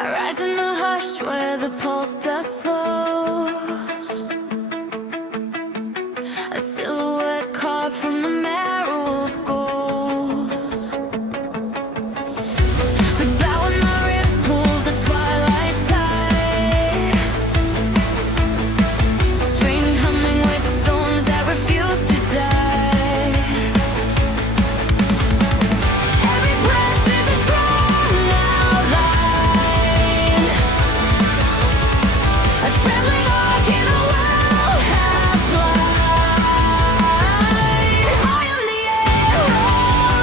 I rise in the hush where the pulse dust slows. A silhouette carved from the marrow of goals. The bow in my ribs pulls the twilight tide. String humming with storms that refuse to die. Every breath is a drawn out line. A trembling arc in a world half blind. I am the arrow,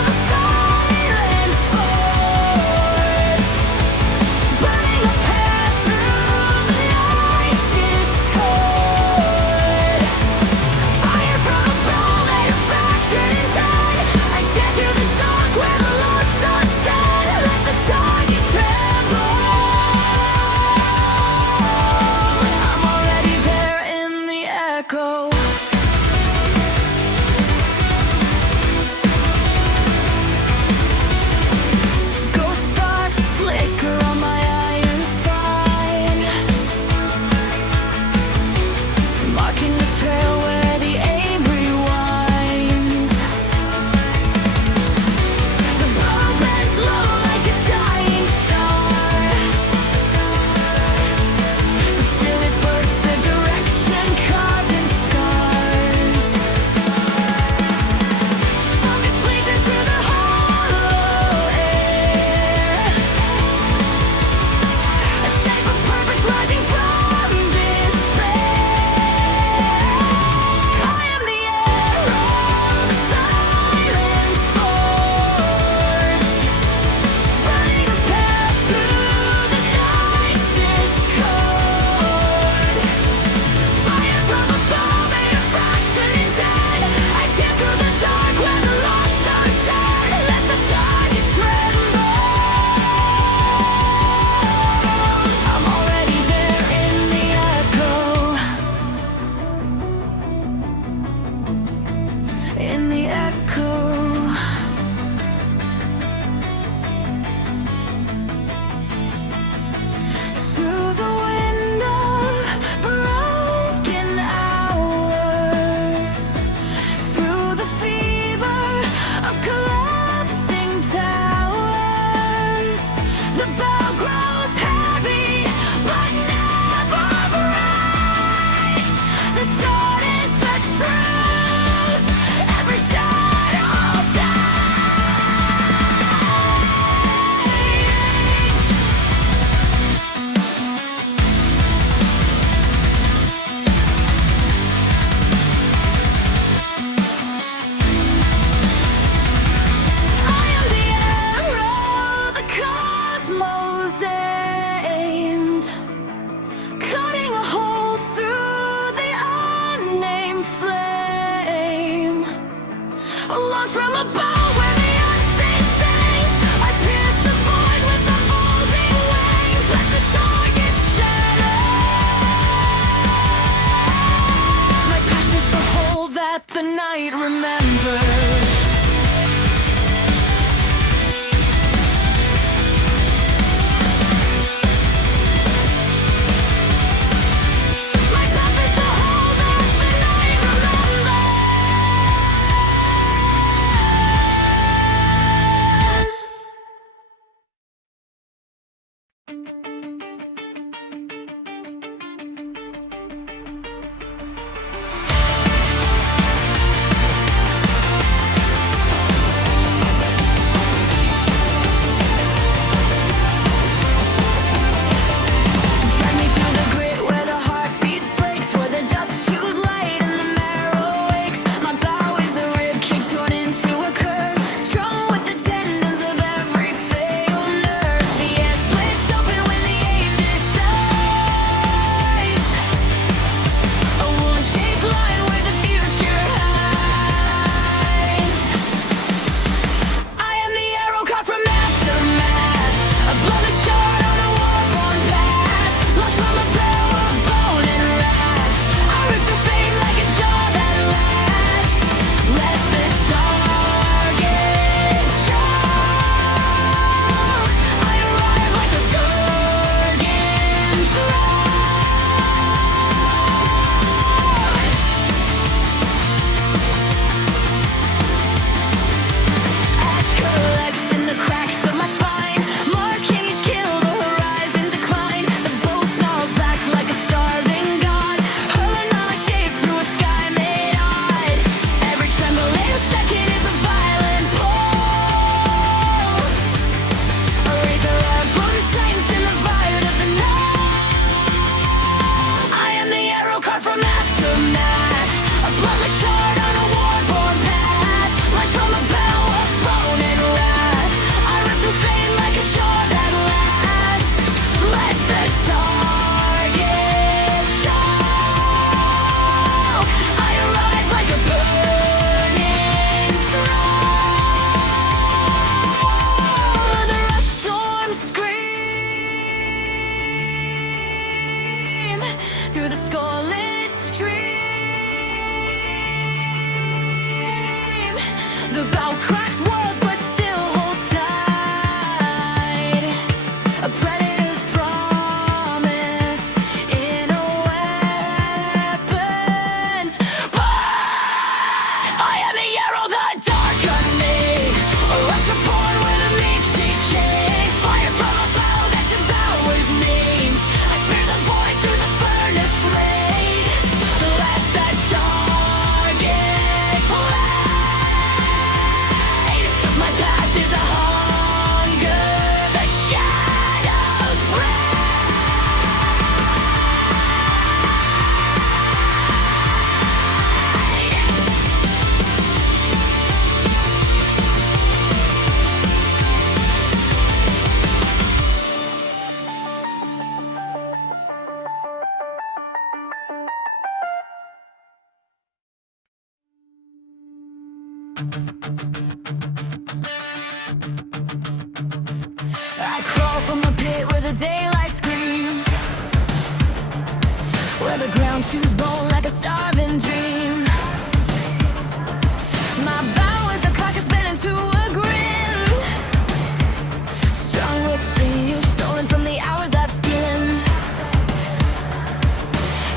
the silent force, burning a path through the night's discord. Fire from above, made of fractured inside. I tear through the dark where the lost are set. Let the target tremble. I'm already there in the echo. Ghost sparks flicker on my iron spine, marking the trail where the aim rewinds. The bow bends low like a dying star, but still it births a direction carved in scars. Focus bleeds into the hollow air, a shape of purpose rising from despair. I am the arrow, the silent forge, burning a path through the night's discord. Fire from above, made of fractured intent. I tear through the dark where the lost are set. Let the target tremble. I'm already there in the echo. In the echo. Through the wind of broken hours, through the fever of collapsing towers, the bow grows heavy but never breaks. The sword is the truth, every shadow dies. I am the arrow, the cosmos aimed, cutting a hole through the unnamed flame. Launch from a bow where the unseen sings. I pierce the void with the folding wings. Let the target shatter. My path is the hole that the night remembers. My path is the hole that the night open through the scarlet stream. The bow cracks walls but still holds tight. A predator's promise in a weapons. But I am the arrow, the dark on me. A rush born with a meek decay. Fire from a bow that devours names. I spear the void through the furnace blade. Let the target blade. My path is a hunger the shadows bring. I crawl from a pit where the daylight screams, where the ground chews bone like a starving dream. My bow is a clock that's been into a grin. Strung with sinew stolen from the hours I've skinned.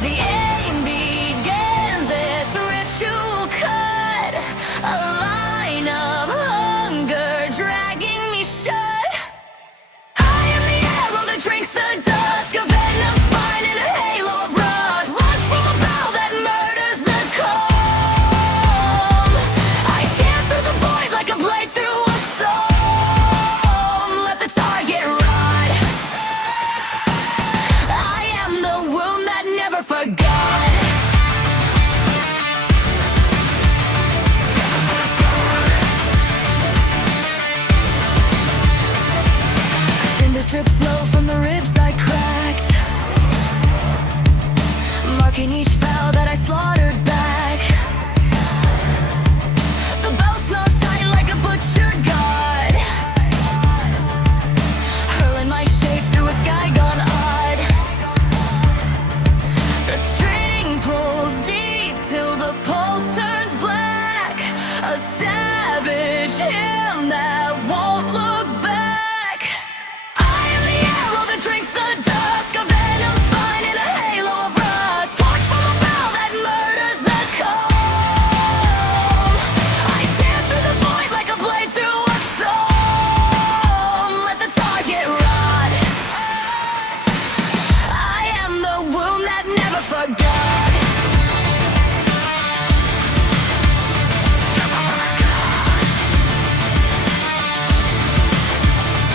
The aim begins its ritual cut, a line of hunger dragging me shut. I am the arrow that drinks the dusk, a venom spine in a halo of rust. Launch from a bow that murders the calm. I tear through the void like a blade through a psalm. Let the target rot. I am the wound that never forgot. Cinders drip slow from the ribs I cracked, marking each fowl that I slaughtered back. The bow smells tight like a butchered god, hurling my shape through a sky gone odd. The string pulls deep till the pulse turns black, a savage hymn that won't look back. I am the arrow that drinks the dusk, a venom spine in a halo of rust. Launch from a bow that murders the calm. I tear through the void like a blade through a psalm. Let the target rot. I am the wound that never forgot.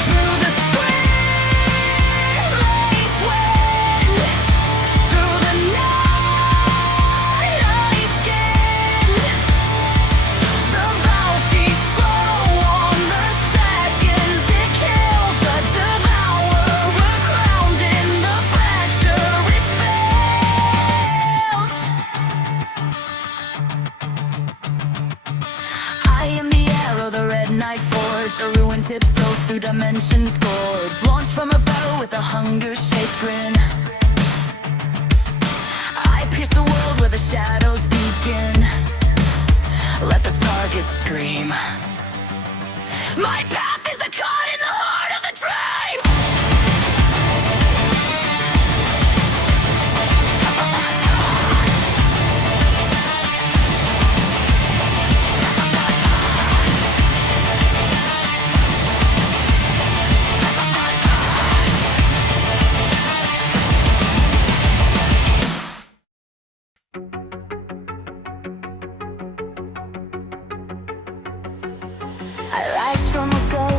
Through the screaming wind, through the night I skinned. The bow feeds slow on the seconds it kills. A devourer crowned in the fracture it spills. I am the arrow, the red knight forged, a ruin tiptoe through dimensions gorge. Launched from a bow with a hunger-shaped grin. I pierce the world where the shadows begin. Let the target scream. My path is a cut in the heart of the dreams. I rise from a ghost.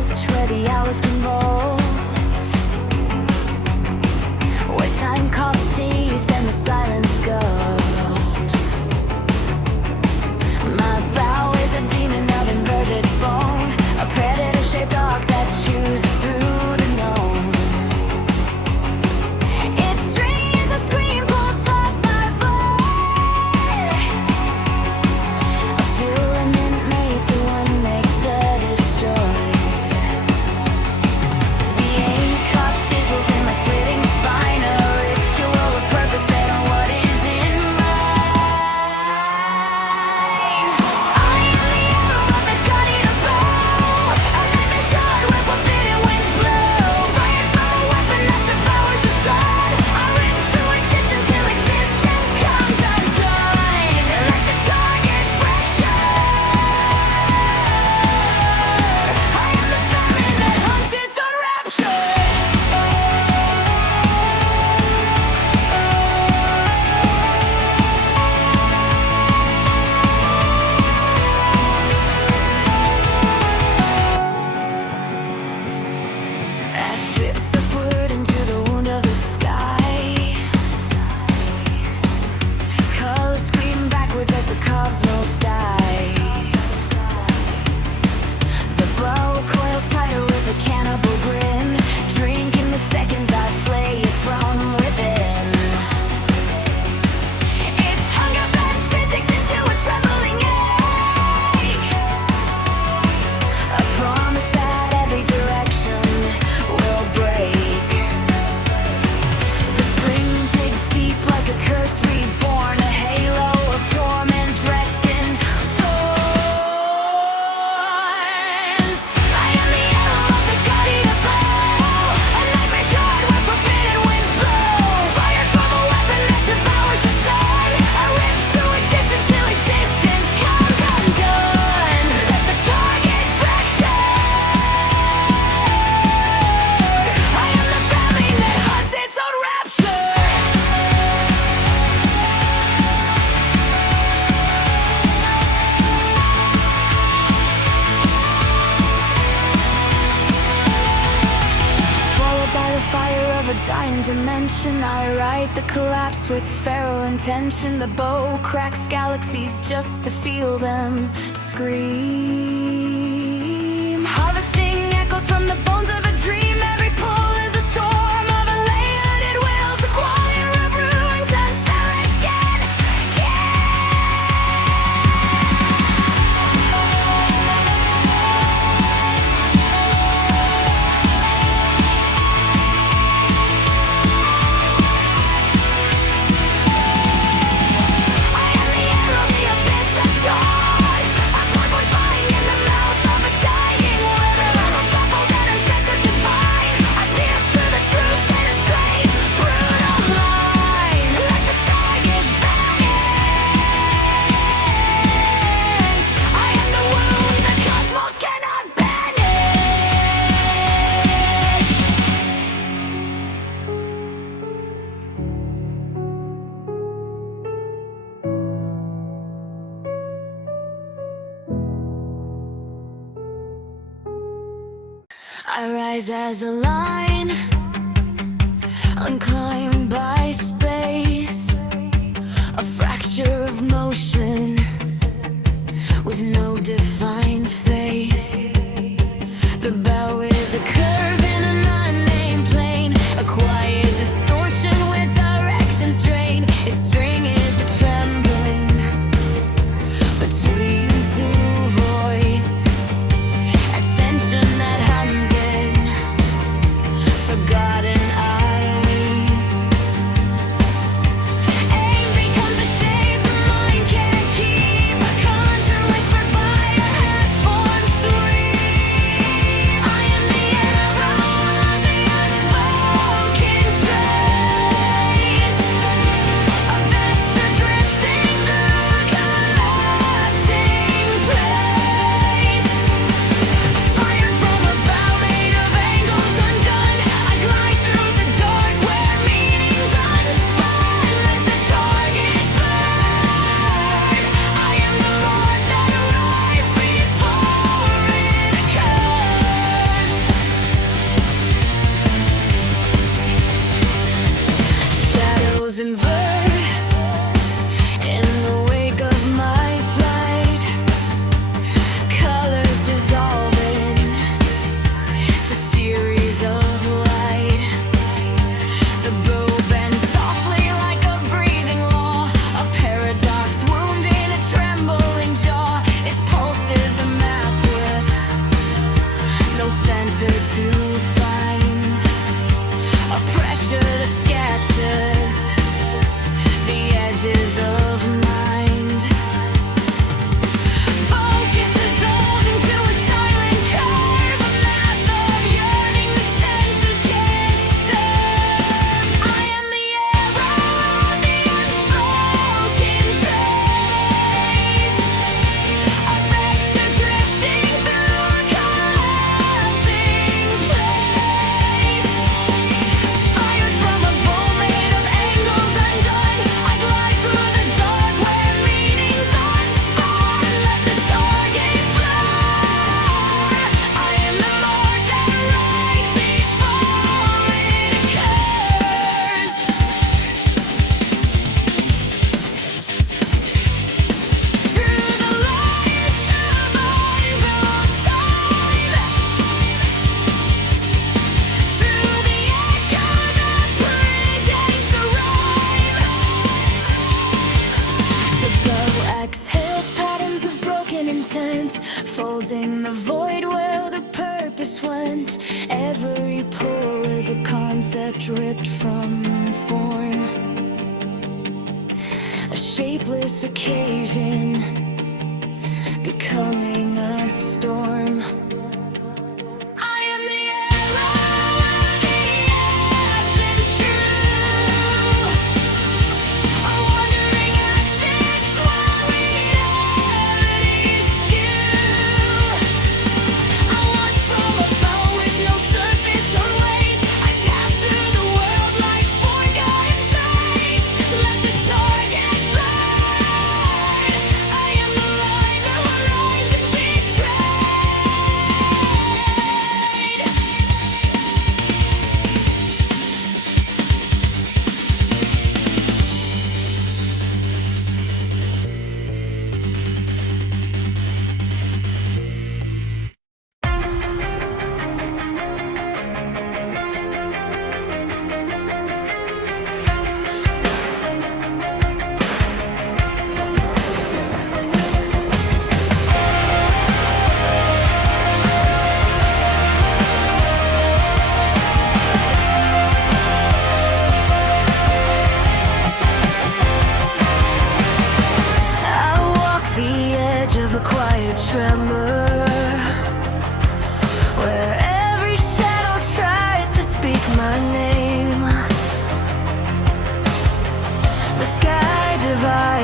of a dying dimension. I write the collapse with feral intention. The bow cracks galaxies just to feel them scream. Harvesting echoes from the bones of a dream. Every pull is a storm of elated wills, a choir of ruins and seraph skin. I rise as a line, unclimbed by space, a fracture of motion with no defined face. The bow is a curve in an unnamed plane, a quiet distortion with direction strain. Its string is a trembling between two voids, a tension that hums forgotten eyes. Aim becomes a shape the mind can't keep, a contour whispered by a half-formed dream. I am the arrow of the unspoken trace, a vector drifting through a collapsing place. Fired from a bow made of angles undone, I glide through the dark where meaning's unspun. Let the target burn. I am the Lord that arrives before it occurs. Shadows invert in the wake of my flight, colors dissolving to theories of light. The bow bends softly like a breathing law, a paradox wounding a trembling jaw. Its pulse is a map with no center to find, a pressure that sketches the edges of mind. Focus dissolves into a silent curve, a math of yearning the senses can't serve. I am the arrow of the unspoken trace, a vector drifting through a collapsing place. Fired from a bow made of angles undone, I glide through the dark where meaning's unspun. Let the target burn. I am the Lord that arrives before it occurs. Through the light survival time, through the echo that predates the rhyme. The bow exhales patterns of broken intent, folding the void where the purpose went. Every pull is a concept ripped from form, a shapeless occasion becoming a storm. I am the arrow of the absence true, a wandering axis while realities skew. I watch from a bow with no surface or weight. I pass through the world like forgotten fates. Let the target burn. I am the light the horizon betrays.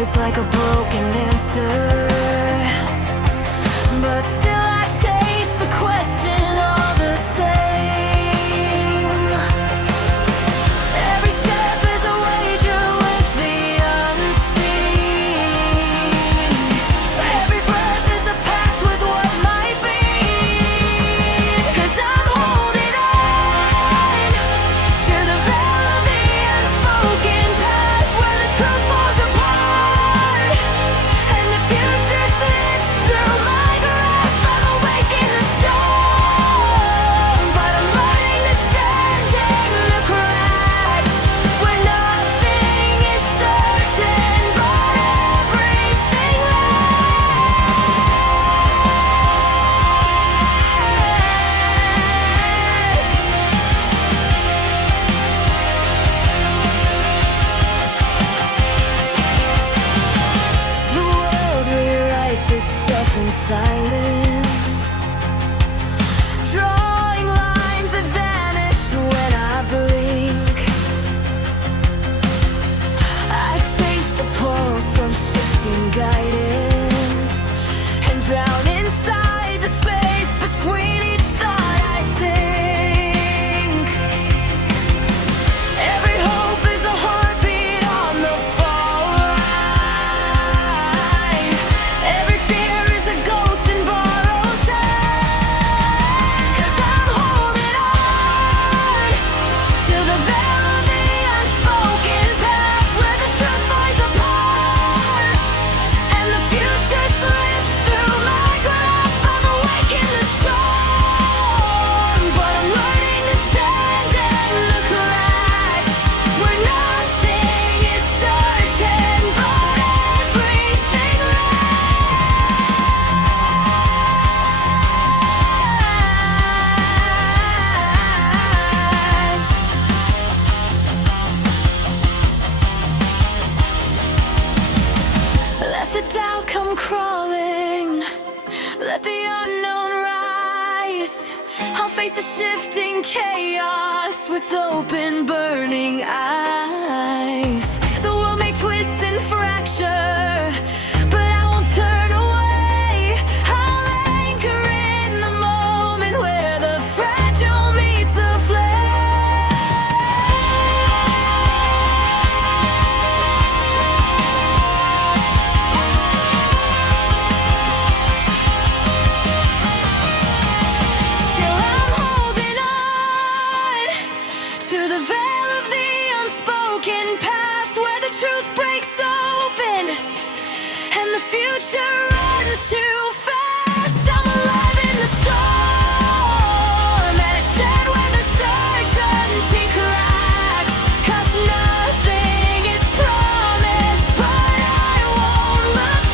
It's like a broken answer, but still I chase the question all the same. Every step is a wager with the unseen. Every breath is a pact with what might be. 'Cause I'm holding on to the veil of the unspoken path where the truth falls apart and the future slips through my grasp. I'm awake in the storm, but I'm learning to stand in the cracks where nothing is certain, but everything The world rewrites itself in silence, drawing lines that vanish when I blink. I taste the pulse of shifting guidance and drown inside the space between each thought I think. Every hope is a heartbeat on the fall line. Every fear is a ghost in borrowed time. 'Cause I'm holding on to the veil of the unspoken path where the truth flies apart and the future slips through my grasp. I'm awake in the storm, but I'm learning to stand in the cracks where nothing is certain, but everything lasts. Let the doubt come crawling, let the unknown rise. I'll face the shifting chaos with open, burning eyes. The world may twist and fracture, but I won't turn away. I'll anchor in the moment where the fragile meets the Still I'm holding on to the veil of the unspoken path where the truth breaks open and the future runs too fast. I'm alive in the storm and I stand where the certainty cracks. 'Cause nothing is promised, but I won't look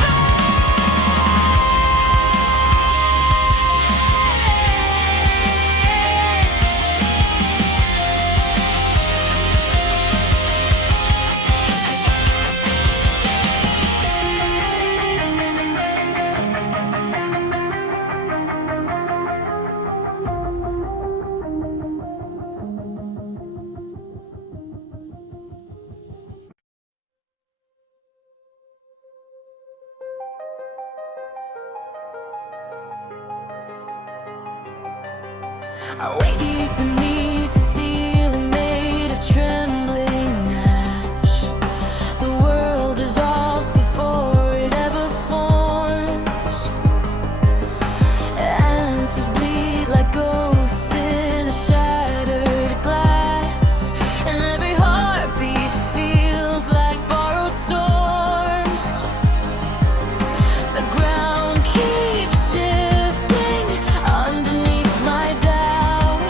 I wake beneath the ceiling made of trembling ash. The world dissolves before it ever forms. Answers bleed like ghosts in a shattered glass, and every heartbeat feels like borrowed storms. The ground keeps shifting underneath my doubt.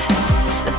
The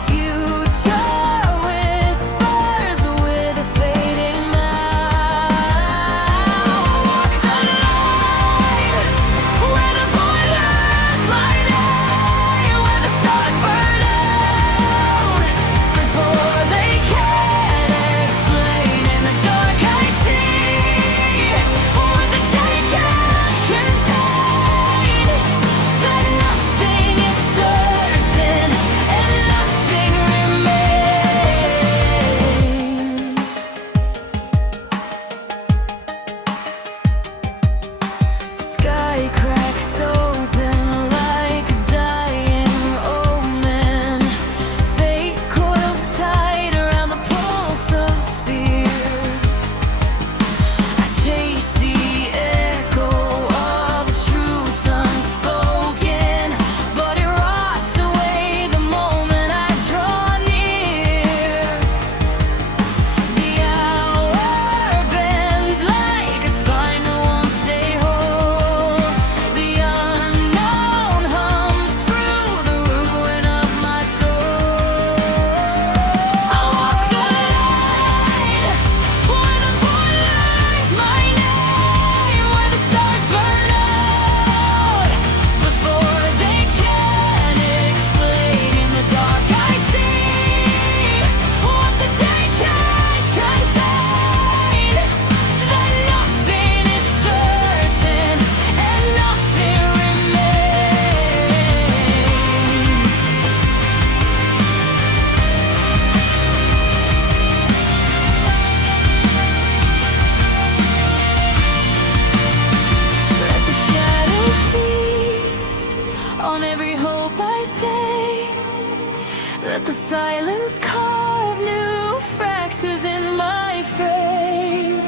The silence carve new fractures in my frame.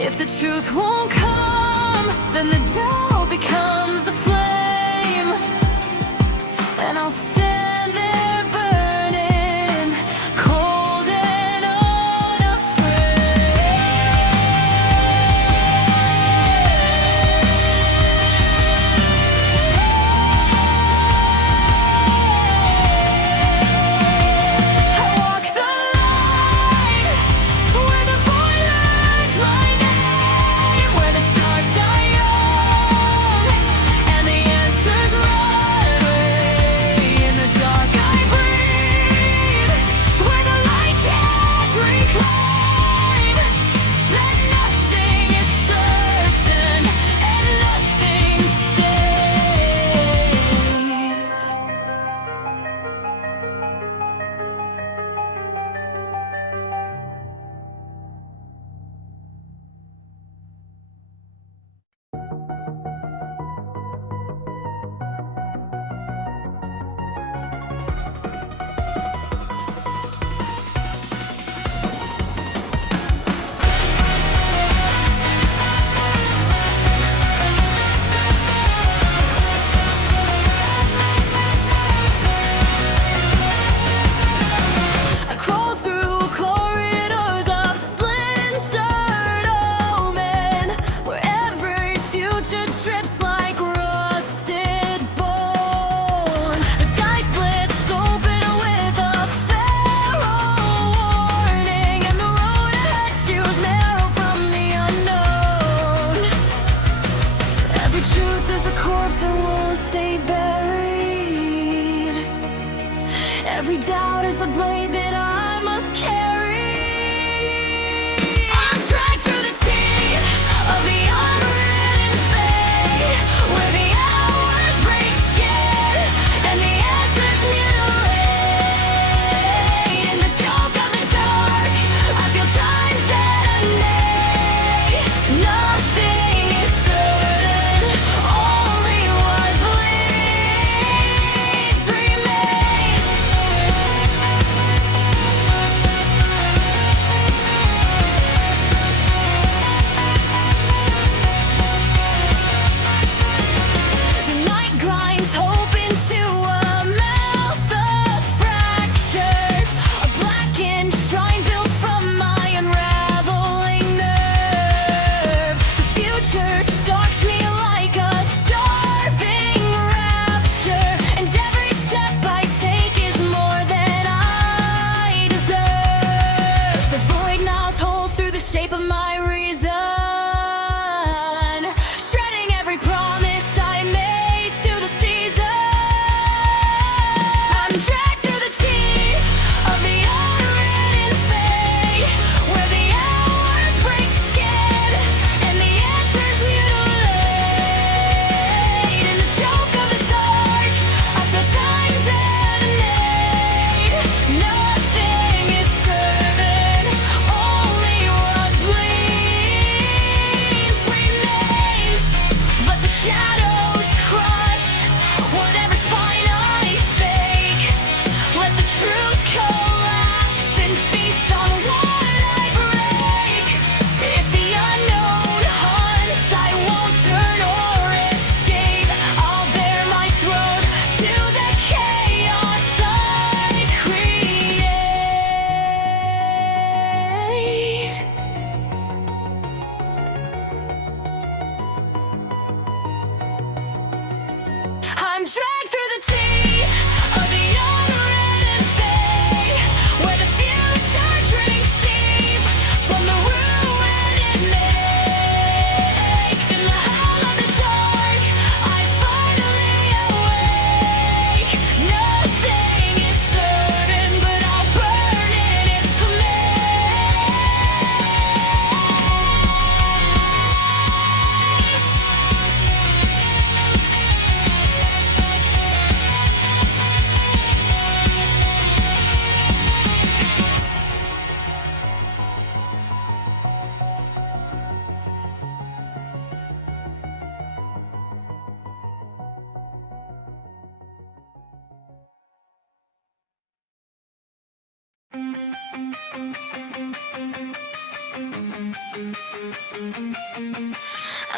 If the truth won't come, then the doubt becomes the flame. And I'll stand there burning, cold and unafraid.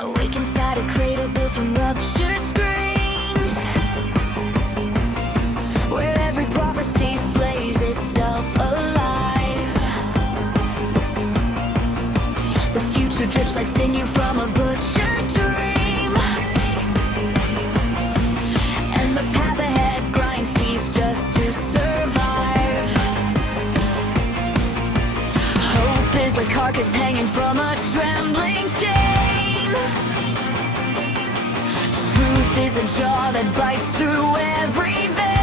Awake inside a cradle built from ruptured screams, where every prophecy flays itself alive. The future drips like sinew from a butchered dream, and the path ahead grinds teeth just to survive. Hope is a carcass hanging from a trembling chain. Truth is a jaw that bites through every vein.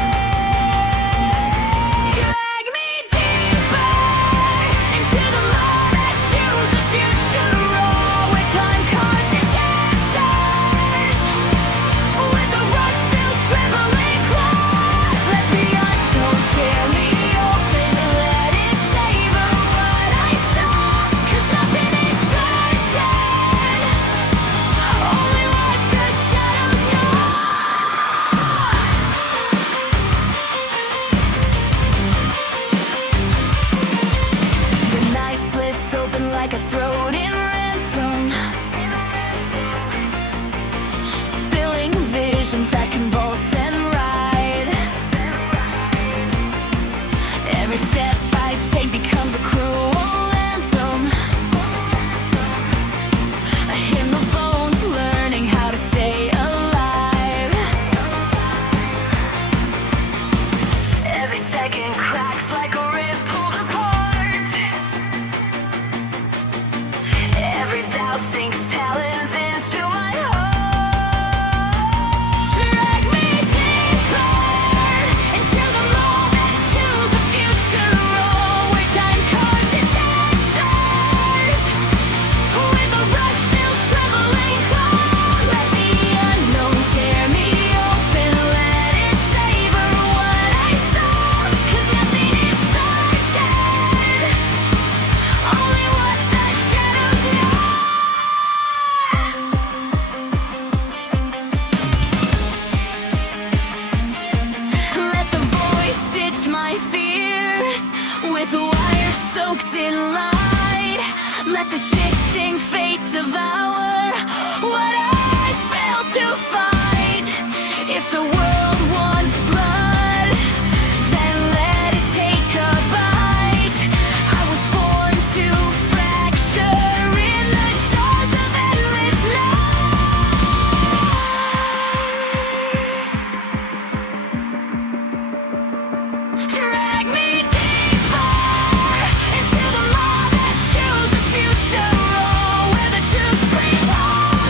Drag me deeper into the mud that choose the future raw, where time carves its answers with a rust-filled trembling claw. Let the unknown tear me open, let it savor what I saw, 'cause nothing is certain, only what the shadows know. The night splits open like a throat in ransom, spilling visions that convulse and ride. Every step I take becomes a cruel anthem, a hymn of bones learning how to stay alive. Every second cracks like a rib pulled apart. Every doubt sinks talons into my heart. Drag me deeper into the mold that choose a future role, where time carves its answers with a rust-filled trembling claw. Let the unknown tear me open, let it savor what I saw, 'cause nothing is certain, only what the shadows know. Let the voice stitch my fears with wires soaked in light. Let the shifting fate devour what I failed to fight. If the world wants blood, then let it take a bite. I was born to fracture in the jaws of endless night. Drag me deeper into the mold that choose the future role, where the truth screams hold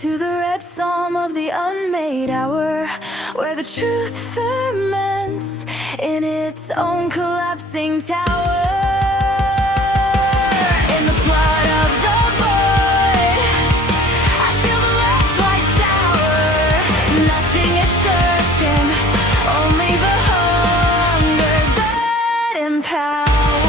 to the red psalm of the unmade hour, where the truth ferments in its own collapsing tower. In the flood of the void, I feel the last light sour. Nothing is certain, only the hunger that empowers.